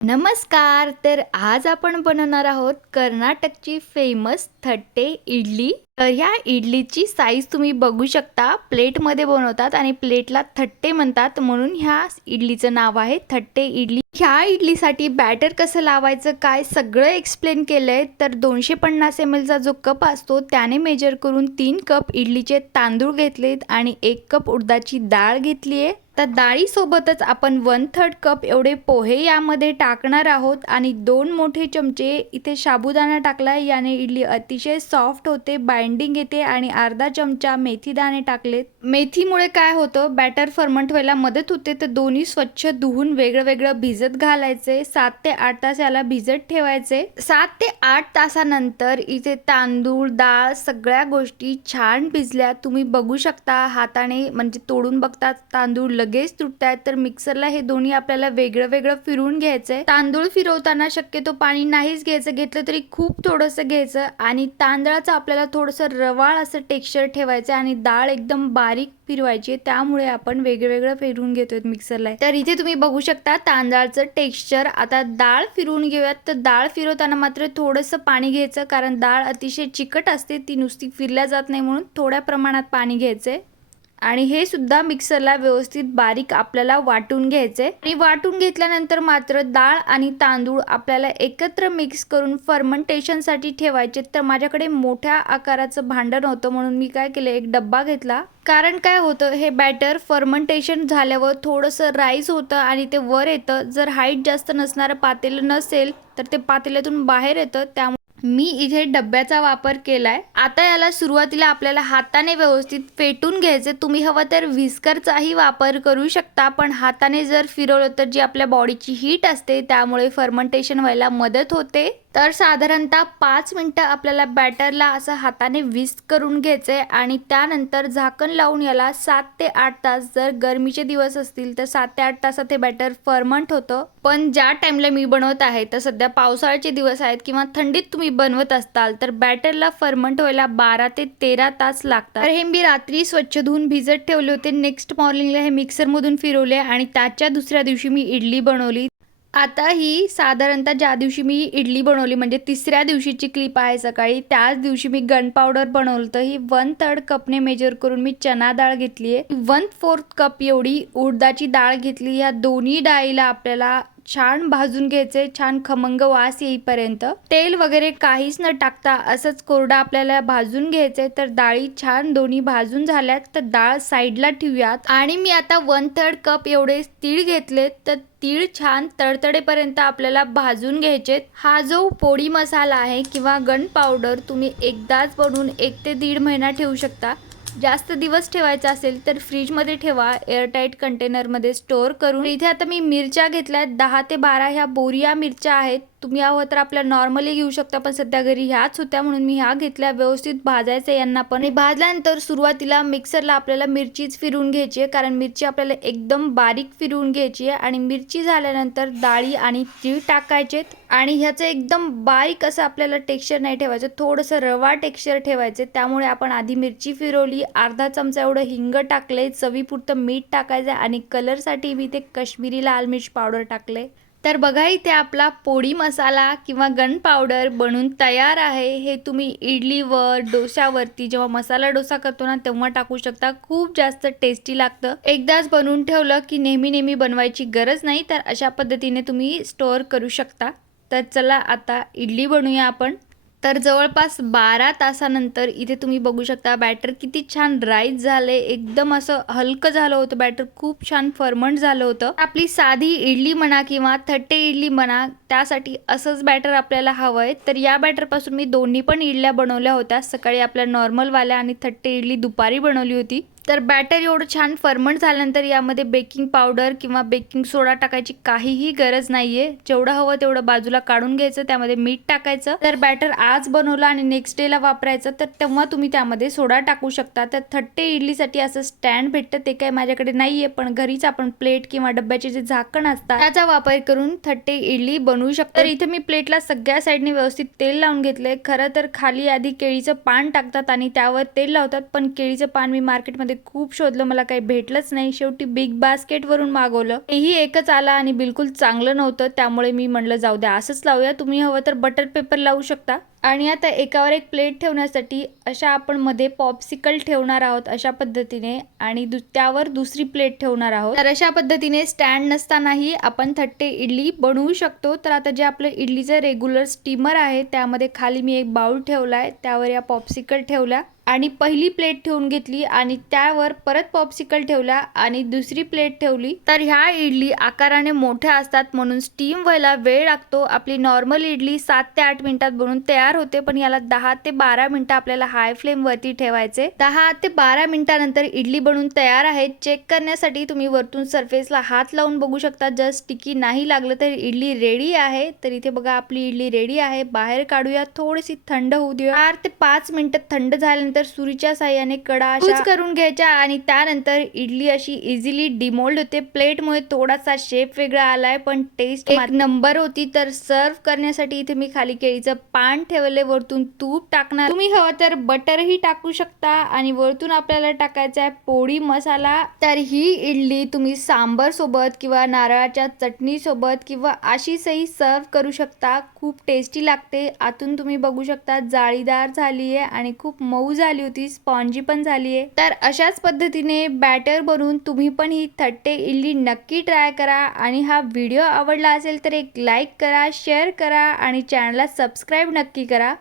नमस्कार तर आज आपण बनवणार आहोत कर्नाटकची फेमस थट्टे इडली. तर ह्या इडलीची साईज तुम्ही बघू शकता. प्लेटमध्ये बनवतात आणि प्लेटला थट्टे म्हणतात. म्हणून ह्या इडलीचं नाव आहे थट्टे इडली. ह्या इडलीसाठी बॅटर कसं लावायचं काय सगळं एक्सप्लेन केलंय. तर दोनशे पन्नास एम एलचा जो कप असतो त्याने मेजर करून तीन कप इडलीचे तांदूळ घेतलेत आणि एक कप उडदाची डाळ घेतली आहे तर डाळीसोबतच आपण वन थर्ड कप एवढे पोहे यामध्ये टाकणार आहोत आणि दोन मोठे चमचे इथे साबुदाणा टाकला याने इडली अतिशय सॉफ्ट होते बाइंडिंग येते आणि अर्धा चमचा मेथीदाणे टाकले. टाकलेत मेथीमुळे काय होतं? बॅटर फर्मंट व्हायला मदत होते. तर दोन्ही स्वच्छ धुवून वेगळं वेगळं भिजत घालायचे. सात ते आठ तास याला भिजत ठेवायचे. सात ते आठ तासानंतर इथे तांदूळ डाळ सगळ्या गोष्टी छान भिजल्या. तुम्ही बघू शकता हाताने म्हणजे तोडून बघता तांदूळ लगेच तुटतायत तर मिक्सरला हे दोन्ही आपल्याला वेगळं वेगळं फिरवून घ्यायचंय. तांदूळ फिरवताना शक्यतो पाणी नाहीच घ्यायचं. घेतलं तरी खूप थोडंसं घ्यायचं आणि तांदळाचं आपल्याला थोडंसं रवाळ असं टेक्स्चर ठेवायचं आणि डाळ एकदम बारीक फिरवायची त्यामुळे आपण वेगवेगळं वेगळं फिरवून घेतोय मिक्सरला. तर इथे तुम्ही बघू शकता तांदळाचं टेक्स्चर. आता डाळ फिरवून घेऊयात. तर डाळ फिरवताना मात्र थोडंसं पाणी घ्यायचं कारण डाळ अतिशय चिकट असते. ती नुसती फिरल्या जात नाही म्हणून थोड्या प्रमाणात पाणी घ्यायचंय. आणि हे सुद्धा मिक्सरला व्यवस्थित बारीक आपल्याला वाटून घ्यायचे. आणि वाटून घेतल्यानंतर मात्र डाळ आणि तांदूळ आपल्याला एकत्र मिक्स करून फर्मंटेशनसाठी ठेवायचे. तर माझ्याकडे मोठ्या आकाराचं भांडण होतं म्हणून मी काय केलं एक डब्बा घेतला. कारण काय होतं हे बॅटर फर्मंटेशन झाल्यावर थोडंसं राईस होतं आणि ते वर येतं. जर हाईट जास्त नसणारं पातेलं नसेल तर ते पातेल्यातून बाहेर येतं. त्यामुळे मी इथे डब्याचा वापर केलाय. आता याला सुरुवातीला आपल्याला हाताने व्यवस्थित फेटून घ्यायचे तुम्ही हवं तर व्हिस्करचाही वापर करू शकता पण हाताने जर फिरवलं तर जी आपल्या बॉडीची हीट असते त्यामुळे फर्मंटेशन व्हायला मदत होते. तर साधारणतः पाच मिनटं आपल्याला बॅटरला असं हाताने विस्क करून घ्यायचे आणि त्यानंतर झाकण लावून याला सात ते आठ तास जर गरमीचे दिवस असतील तर सात ते आठ तासात हे बॅटर फर्मंट होतं. पण ज्या टाइमला मी बनवत आहे तर सध्या पावसाळ्याचे दिवस आहेत किंवा थंडीत तुम्ही बनवत असताल तर बॅटरला फर्मंट व्हायला बारा ते तेरा तास लागतात. तर हे मी रात्री स्वच्छ धुवून भिजत ठेवले होते. नेक्स्ट मॉर्निंगला हे मिक्सरमधून फिरवले आणि त्याच्या दुसऱ्या दिवशी मी इडली बनवली. आता ही साधारणतः ज्या दिवशी मी इडली बनवली म्हणजे तिसऱ्या दिवशीची क्लिप आहे सकाळी त्याच दिवशी मी गन पावडर बनवलं. तर ही वन थर्ड कपने मेजर करून मी चना डाळ घेतली आहे वन फोर्थ कप एवढी उडदाची डाळ घेतली. या दोन्ही डाळीला आपल्याला छान भाजून घ्यायचे छान खमंग वास येईपर्यंत. तेल वगैरे काहीच न टाकता असंच कोरडा आपल्याला भाजून घ्यायचंय तर डाळी छान दोन्ही भाजून झाल्यात तर डाळ साईडला ठेवूयात. आणि मी आता वन थर्ड कप एवढे तीळ घेतलेत तर तीळ छान तडतडेपर्यंत आपल्याला भाजून घ्यायचे. हा जो पोळी मसाला आहे किंवा गन पावडर तुम्ही एकदाच बनवून एक ते दीड महिना ठेवू शकता. जास्त दिवस ठेवायचा असेल तर फ्रीजमध्ये ठेवा एअरटाईट कंटेनरमध्ये स्टोअर करून. इथे आता मी मिरच्या घेतल्या आहेत. दहा ते बारा ह्या बोरिया मिरच्या आहेत. तुम्ही हवं तर आपल्या नॉर्मली घेऊ शकता पण सध्या घरी ह्याच होत्या म्हणून मी ह्या घेतल्या व्यवस्थित भाजायचं यांना पण. आणि भाजल्यानंतर सुरुवातीला मिक्सरला आपल्याला मिरचीच फिरवून घ्यायची आहे कारण मिरची आपल्याला एकदम बारीक फिरवून घ्यायची आहे आणि मिरची झाल्यानंतर डाळी आणि तीळ टाकायचे आणि ह्याचं एकदम बारीक असं आपल्याला टेक्स्चर नाही ठेवायचं थोडंसं रवा टेक्स्चर ठेवायचे त्यामुळे आपण आधी मिरची फिरवली अर्धा चमचा एवढं हिंग टाकले चवीपुरतं मीठ टाकायचं आणि कलरसाठी मी ते कश्मीरी लाल मिर्च पावडर टाकले तर बघा इथे आपला पोळी मसाला किंवा गन पावडर बनून तयार आहे. हे तुम्ही इडलीवर डोशावरती जेव्हा मसाला डोसा करतो ना तेव्हा टाकू शकता. खूप जास्त टेस्टी लागतं. एकदाच बनवून ठेवलं की नेहमी नेहमी बनवायची गरज नाही तर अशा पद्धतीने तुम्ही स्टोअर करू शकता. तर चला आता इडली बनवूया आपण. तर जवळपास बारा तासानंतर इथे तुम्ही बघू शकता बॅटर किती छान राईज झाले. एकदम असं हलकं झालं होतं बॅटर खूप छान फर्मंट झालं होतं. आपली साधी इडली म्हणा किंवा थट्टे इडली म्हणा त्यासाठी असंच बॅटर आपल्याला हवं आहे. तर या बॅटरपासून मी दोन्ही पण इडल्या बनवल्या होत्या. सकाळी आपल्या नॉर्मलवाल्या आणि थट्टे इडली दुपारी बनवली होती. तर बॅटर एवढं छान फर्मंट झाल्यानंतर यामध्ये बेकिंग पावडर किंवा बेकिंग सोडा टाकायची काहीही गरज नाही आहे जेवढं हवं तेवढं बाजूला काढून घ्यायचं त्यामध्ये मीठ टाकायचं. तर बॅटर आज बनवलं आणि नेक्स्ट डेला वापरायचं तर तेव्हा तुम्ही त्यामध्ये सोडा टाकू शकता. तर थट्टे इडलीसाठी असं स्टँड भेटतं ते काय माझ्याकडे नाही आहे पण घरीच आपण प्लेट किंवा डब्याचे जे झाकण असतात त्याचा वापर करून थट्टे इडली बनवू शकतो. तर इथे मी प्लेटला सगळ्या साईडने व्यवस्थित तेल लावून घेतलंय. खरं तर खाली आधी केळीचं पान टाकतात आणि त्यावर तेल लावतात पण केळीचं पान मी मार्केटमध्ये खूप शोधलं मला काही भेटलंच नाही. शेवटी बिग बास्केटवरून मागवलं. तेही एकच आला आणि बिलकुल चांगलं नव्हतं त्यामुळे मी म्हणलं जाऊ द्या असंच लावूया. तुम्ही हवं तर बटर पेपर लावू शकता. आणि आता एकावर एक प्लेट ठेवण्यासाठी अशा आपण मध्ये पॉप्सिकल ठेवणार आहोत अशा पद्धतीने आणि दु त्यावर दुसरी प्लेट ठेवणार आहोत. तर अशा पद्धतीने स्टँड नसतानाही आपण थट्टे इडली बनवू शकतो. तर आता जे आपलं इडलीचं रेग्युलर स्टीमर आहे त्यामध्ये खाली मी एक बाउल ठेवलाय त्यावर या पॉप्सिकल ठेवल्या आणि पहिली प्लेट ठेवून घेतली आणि त्यावर परत पॉप्सिकल ठेवला आणि दुसरी प्लेट ठेवली. तर ह्या इडली आकाराने मोठ्या असतात म्हणून स्टीम व्हायला वेळ लागतो. आपली नॉर्मल इडली सात ते आठ मिनिटात बनवून तयार होते पण याला दहा ते बारा मिनिटं आपल्याला हाय फ्लेम वरती ठेवायचे. दहा ते बारा मिनिटानंतर इडली बनवून तयार आहे. चेक करण्यासाठी तुम्ही वरतून सरफेसला हात लावून बघू शकता. जर स्टिकी नाही लागलं तर इडली रेडी आहे. तर इथे बघा आपली इडली रेडी आहे. बाहेर काढूया. थोडीशी थंड होऊ देऊया. चार ते पाच मिनिटं थंड झाल्यानंतर सुरीच्या साह्याने कडा करून घ्यायच्या आणि त्यानंतर इडली अशी इझिली डिमोल्ड होते. प्लेटमुळे थोडासा शेप वेगळा आलाय पण टेस्ट एक नंबर होती. तर सर्व करण्यासाठी इथे मी खाली केळीचं पान ठेवले वरतून तूप टाकणार. तुम्ही हवं तर बटरही टाकू शकता आणि वरतून आपल्याला टाकायचा आहे पोळी मसाला. तर ही इडली तुम्ही सांबर सोबत किंवा नारळाच्या चटणी सोबत किंवा अशीचही सर्व करू शकता. खूप टेस्टी लागते. आतून तुम्ही बघू शकता जाळीदार झाली आहे आणि खूप मऊ झाली होती स्पॉन्जी पण झाली आहे तर अशाच पद्धतीने बॅटर बनवून तुम्ही पण ही थट्टे इडली नक्की ट्राय करा आणि हा व्हिडिओ आवडला असेल तर एक लाईक करा शेअर करा आणि चॅनलला सबस्क्राईब नक्की करा.